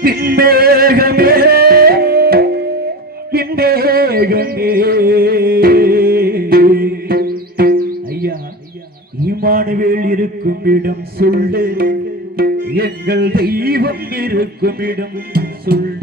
பின்மேகமே பின்மேகமே ஐயா இமானுவேல் இருக்கும் இடம் சொல்லு எங்கள் தெய்வம் இருக்கும் இடம் சொல்லு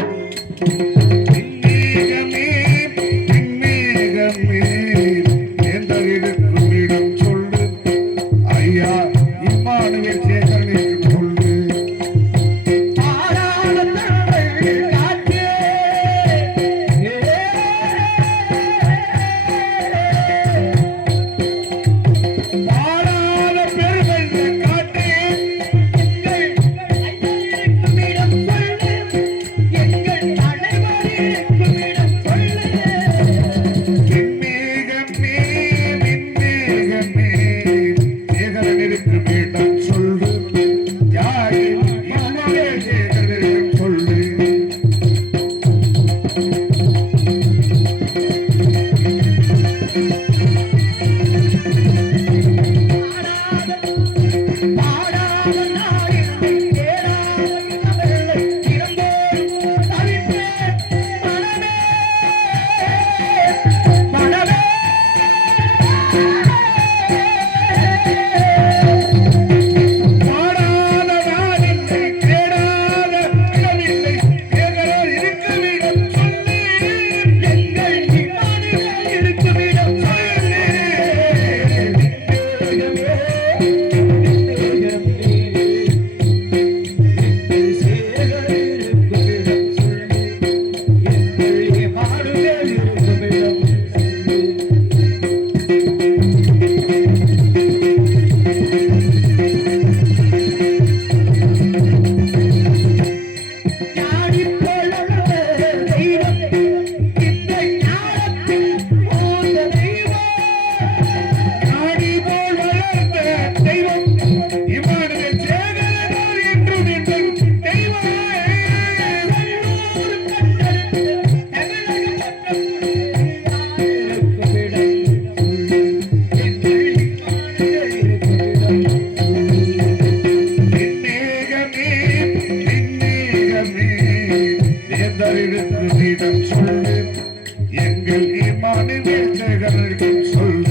எங்கள் இமானுவேல் சேகரனுக்கும் சொல்லு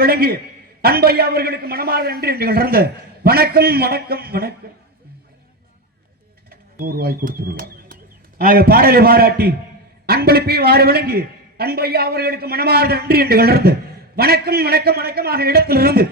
விளங்கி அன்பையா அவர்களுக்கு மனமார்ந்த நன்றி என்று தொடர்ந்து வணக்கம் வணக்கம் வணக்கம் ரூபாய் கொடுத்துருவார். ஆக பாடலை பாராட்டி அன்பளிப்பை வாரி விளங்கி அன்பையா அவர்களுக்கு மனமார்ந்த நன்றி என்று தொடர்ந்து வணக்கம் வணக்கம் வணக்கம் ஆக இடத்திலிருந்து